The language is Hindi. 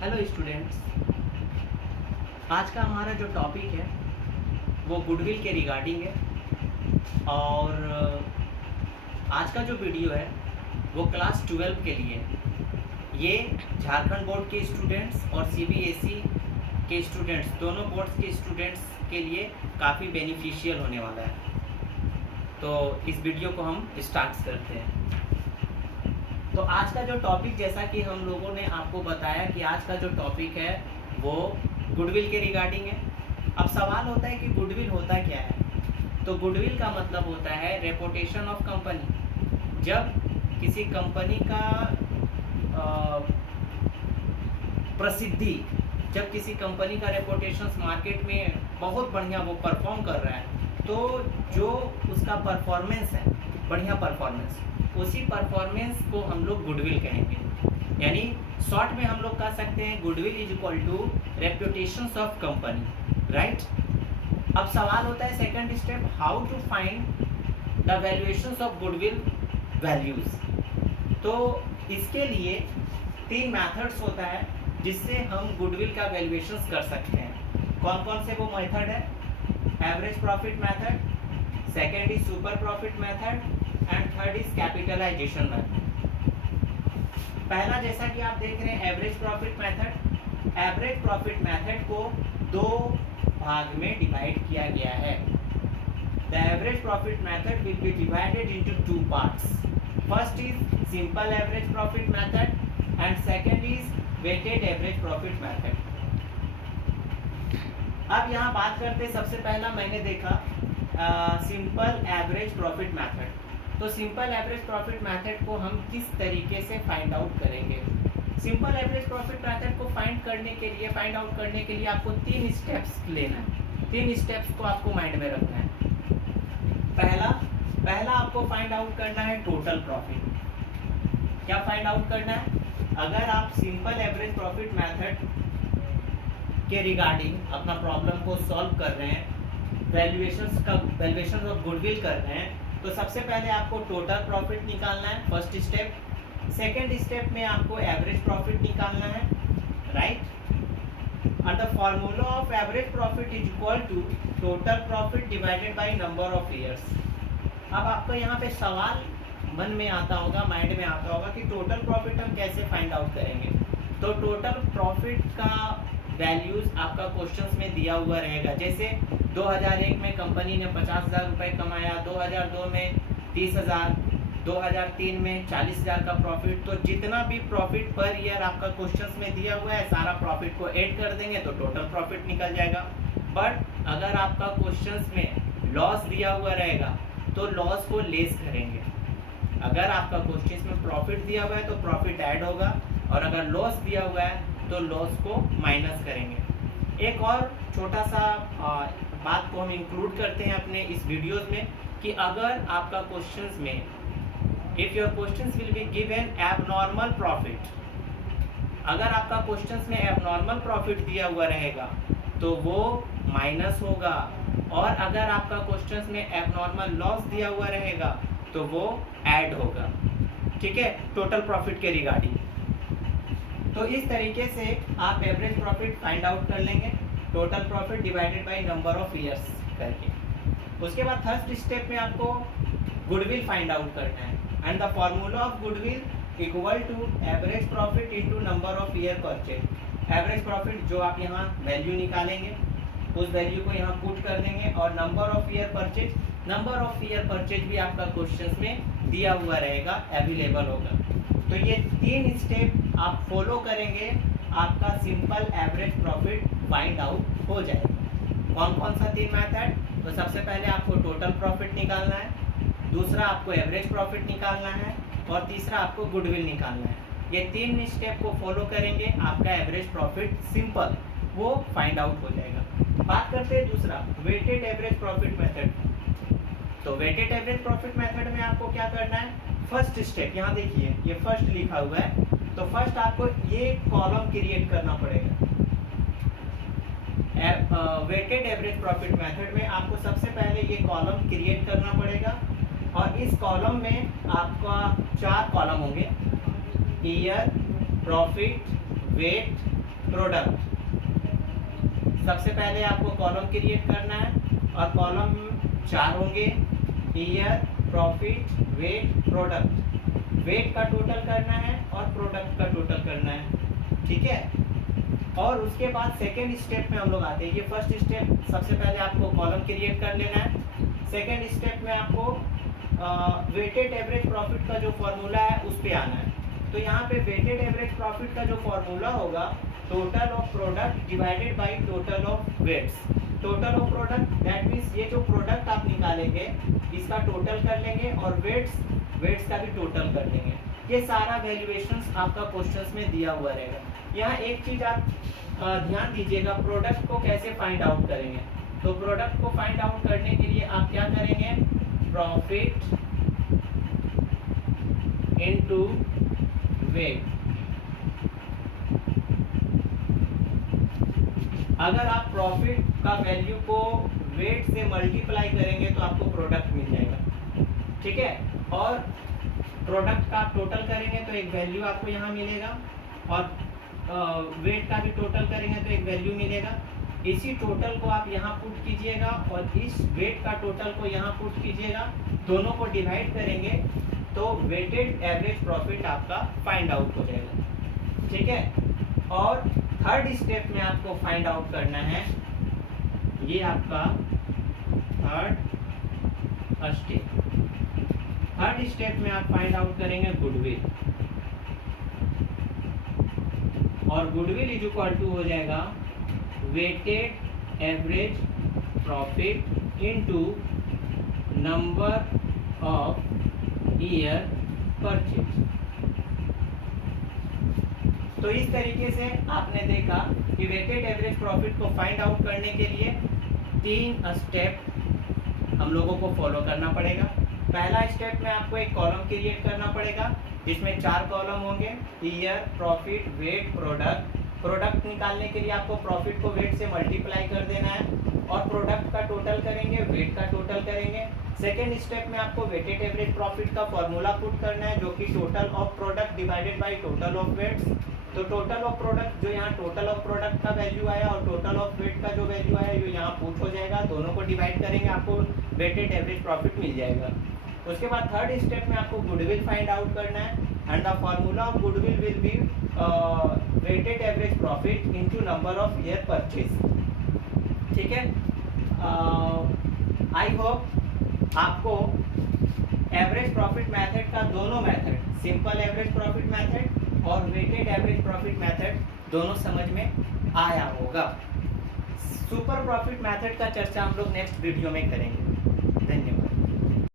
हेलो स्टूडेंट्स, आज का हमारा जो टॉपिक है वो गुडविल के रिगार्डिंग है। और आज का जो वीडियो है वो क्लास 12 के लिए है। ये झारखंड बोर्ड के स्टूडेंट्स और सीबीएसई के स्टूडेंट्स, दोनों बोर्ड्स के स्टूडेंट्स के लिए काफ़ी बेनिफिशियल होने वाला है। तो इस वीडियो को हम स्टार्ट करते हैं। तो आज का जो टॉपिक, जैसा कि हम लोगों ने आपको बताया कि आज का जो टॉपिक है वो गुडविल के रिगार्डिंग है। अब सवाल होता है कि गुडविल होता क्या है। तो गुडविल का मतलब होता है रेपुटेशन ऑफ कंपनी। जब किसी कंपनी का प्रसिद्धि, जब किसी कंपनी का रेपुटेशन मार्केट में बहुत बढ़िया वो परफॉर्म कर रहा है, तो जो उसका परफॉर्मेंस है, बढ़िया परफॉर्मेंस, उसी परफॉर्मेंस को हम लोग गुडविल कहेंगे। यानी शॉर्ट में हम लोग कह सकते हैं goodwill is equal to reputations of company, right. अब सवाल होता है second step, how to find the valuations of goodwill values. तो इसके लिए 3 मेथड्स होता है जिससे हम गुडविल का वैल्यूएशंस कर सकते हैं। कौन कौन से वो मेथड है? Average profit method, second is super profit method and third is capitalization method. पहला, जैसा कि आप देख रहे हैं, average profit method. Average profit method को 2 भाग में डिवाइड किया गया है। The average profit method will be divided into 2 parts. First is simple average profit method and second is weighted average profit method. अब यहाँ बात करते हैं, सबसे पहला मैंने देखा सिंपल एवरेज प्रॉफिट मेथड। तो सिंपल एवरेज प्रॉफिट मेथड को हम किस तरीके से फाइंड आउट करेंगे? सिंपल एवरेज प्रॉफिट मेथड को फाइंड आउट करने के लिए आपको 3 स्टेप्स लेना है। 3 स्टेप्स को आपको माइंड में रखना है। पहला आपको फाइंड आउट करना है टोटल प्रॉफिट। क्या फाइंड आउट करना है? अगर आप सिंपल एवरेज प्रॉफिट मेथड के रिगार्डिंग अपना प्रॉब्लम को सॉल्व कर रहे हैं, वैल्यूएशन ऑफ गुडविल कर रहे हैं, तो सबसे पहले आपको टोटल प्रॉफिट निकालना है, फर्स्ट स्टेप। सेकंड स्टेप में आपको एवरेज प्रॉफिट निकालना है, राइट। और the formula of average profit is equal to total profit divided by number of years. अब आपको यहाँ पे सवाल मन में आता होगा, माइंड में आता होगा कि टोटल प्रॉफिट हम कैसे फाइंड आउट करेंगे। तो टोटल प्रॉफिट का वैल्यूज आपका क्वेश्चंस में दिया हुआ रहेगा। जैसे 2001 में कंपनी ने 50,000 रुपये कमाया, 2002 में 30,000, 2003 में 40,000 का प्रॉफिट। तो जितना भी प्रॉफिट पर ईयर आपका क्वेश्चंस में दिया हुआ है, सारा प्रॉफिट को ऐड कर देंगे तो टोटल प्रॉफिट निकल जाएगा। बट अगर आपका क्वेश्चंस में लॉस दिया हुआ रहेगा तो लॉस को लेस करेंगे। अगर आपका क्वेश्चंस में प्रॉफिट दिया हुआ है तो प्रॉफिट ऐड होगा, और अगर लॉस दिया हुआ है तो लॉस को माइनस करेंगे। एक और छोटा सा बात को हम इंक्लूड करते हैं अपने इस वीडियोस में कि अगर आपका क्वेश्चंस में, if your questions will be given abnormal profit, अगर आपका क्वेश्चंस में एबनॉर्मल प्रॉफिट दिया हुआ रहेगा तो वो माइनस होगा, और अगर आपका क्वेश्चंस में एबनॉर्मल लॉस दिया हुआ रहेगा तो वो ऐड होगा। ठीक है, टोटल प्रॉफिट के रिगार्डिंग। तो इस तरीके से आप एवरेज प्रॉफिट फाइंड आउट कर लेंगे, total profit divided by number of years करके। उसके बाद थर्ड स्टेप में आपको गुडविल फाइंड आउट करना है, and the formula of goodwill equal to average profit into number of year purchase. Average profit जो आप यहाँ वैल्यू निकालेंगे, उस वैल्यू को यहाँ पुट कर देंगे, और number of year purchase, number of year purchase भी आपका क्वेश्चंस में दिया हुआ रहेगा, अवेलेबल होगा। तो ये 3 स्टेप आप फॉलो करेंगे, आपका simple average profit find out हो जाएगा। कौन कौन सा 3 मेथड? तो सबसे पहले आपको टोटल प्रॉफिट निकालना है, दूसरा आपको एवरेज प्रॉफिट निकालना है, और तीसरा आपको गुडविल निकालना है। ये 3 स्टेप को फॉलो करेंगे, आपका एवरेज प्रॉफिट सिंपल वो फाइंड आउट हो जाएगा। बात करते हैं दूसरा, वेटेड एवरेज प्रॉफिट मेथड। तो वेटेड एवरेज प्रॉफिट मेथड में आपको क्या करना है? फर्स्ट स्टेप, यहाँ देखिए ये फर्स्ट लिखा हुआ है, तो फर्स्ट आपको ये कॉलम क्रिएट करना पड़ेगा। वेटेड एवरेज प्रॉफिट मेथड में आपको सबसे पहले ये कॉलम क्रिएट करना पड़ेगा, और इस कॉलम में आपका 4 कॉलम होंगे, ईयर, प्रॉफिट, वेट प्रोडक्ट। सबसे पहले आपको कॉलम क्रिएट करना है और कॉलम 4 होंगे, year, profit, weight, product. Weight का टोटल करना है और प्रोडक्ट का टोटल करना है, ठीक है। और उसके बाद सेकेंड स्टेप में हम लोग आते हैं। ये फर्स्ट स्टेप, सबसे पहले आपको कॉलम क्रिएट कर लेना है। सेकेंड स्टेप में आपको वेटेड एवरेज प्रॉफिट का जो फॉर्मूला है उस पे आना है। तो यहाँ पे वेटेड एवरेज प्रॉफिट का जो फॉर्मूला होगा, total of product divided by total of weights. Total of product that means ये जो प्रोडक्ट आप निकालेंगे इसका टोटल कर लेंगे और वेट्स का भी टोटल कर लेंगे। ये सारा वैल्यूएशंस आपका क्वेश्चंस में दिया हुआ रहेगा। यहाँ एक चीज आप ध्यान दीजिएगा, प्रोडक्ट को कैसे फाइंड आउट करेंगे। तो प्रोडक्ट को फाइंड आउट करने के लिए आप क्या करेंगे, प्रॉफिट इनटू वेट। अगर आप प्रॉफिट का वैल्यू को वेट से मल्टीप्लाई करेंगे तो आपको प्रोडक्ट मिल जाएगा, ठीक है। और प्रोडक्ट का आप टोटल करेंगे तो एक वैल्यू आपको यहाँ मिलेगा और वेट का भी टोटल करेंगे तो एक वैल्यू मिलेगा। इसी टोटल को आप यहाँ पुट कीजिएगा और इस वेट का टोटल को यहाँ पुट कीजिएगा, दोनों को डिवाइड करेंगे तो वेटेड एवरेज प्रॉफिट आपका फाइंड आउट हो जाएगा, ठीक है। और थर्ड स्टेप में आपको फाइंड आउट करना है, ये आपका थर्ड स्टेप में आप फाइंड आउट करेंगे गुडविल। और गुडविल इज इक्वल टू हो जाएगा weighted average profit into number of year purchase. तो इस तरीके से आपने देखा कि वेटेड एवरेज प्रॉफिट को फाइंड आउट करने के लिए 3 स्टेप हम लोगों को फॉलो करना पड़ेगा। पहला स्टेप में आपको एक कॉलम क्रिएट करना पड़ेगा जिसमें 4 कॉलम होंगे, year, profit, weight, product. Product निकालने के लिए आपको प्रॉफिट को वेट से मल्टीप्लाई कर देना है और प्रोडक्ट का टोटल करेंगे, वेट का टोटल करेंगे। सेकेंड स्टेप में आपको वेटेड एवरेज प्रॉफिट का फॉर्मूला पुट करना है जो कि total of product divided by total of weights. तो टोटल ऑफ प्रोडक्ट जो यहाँ टोटल ऑफ प्रोडक्ट का वैल्यू आया और टोटल ऑफ वेट का जो वैल्यू आया ये यहाँ पुट हो जाएगा, दोनों को डिवाइड करेंगे, आपको वेटेड एवरेज प्रॉफिट मिल जाएगा। उसके बाद थर्ड स्टेप में आपको गुडविल फाइंड आउट करना है and the formula of goodwill will be weighted average profit into number of year purchase, ठीक है। आई होप आपको एवरेज प्रॉफिट मेथड का दोनों method, simple average profit method और वेटेड एवरेज प्रॉफिट मेथड दोनों समझ में आया होगा। सुपर प्रॉफिट मेथड का चर्चा हम लोग नेक्स्ट वीडियो में करेंगे।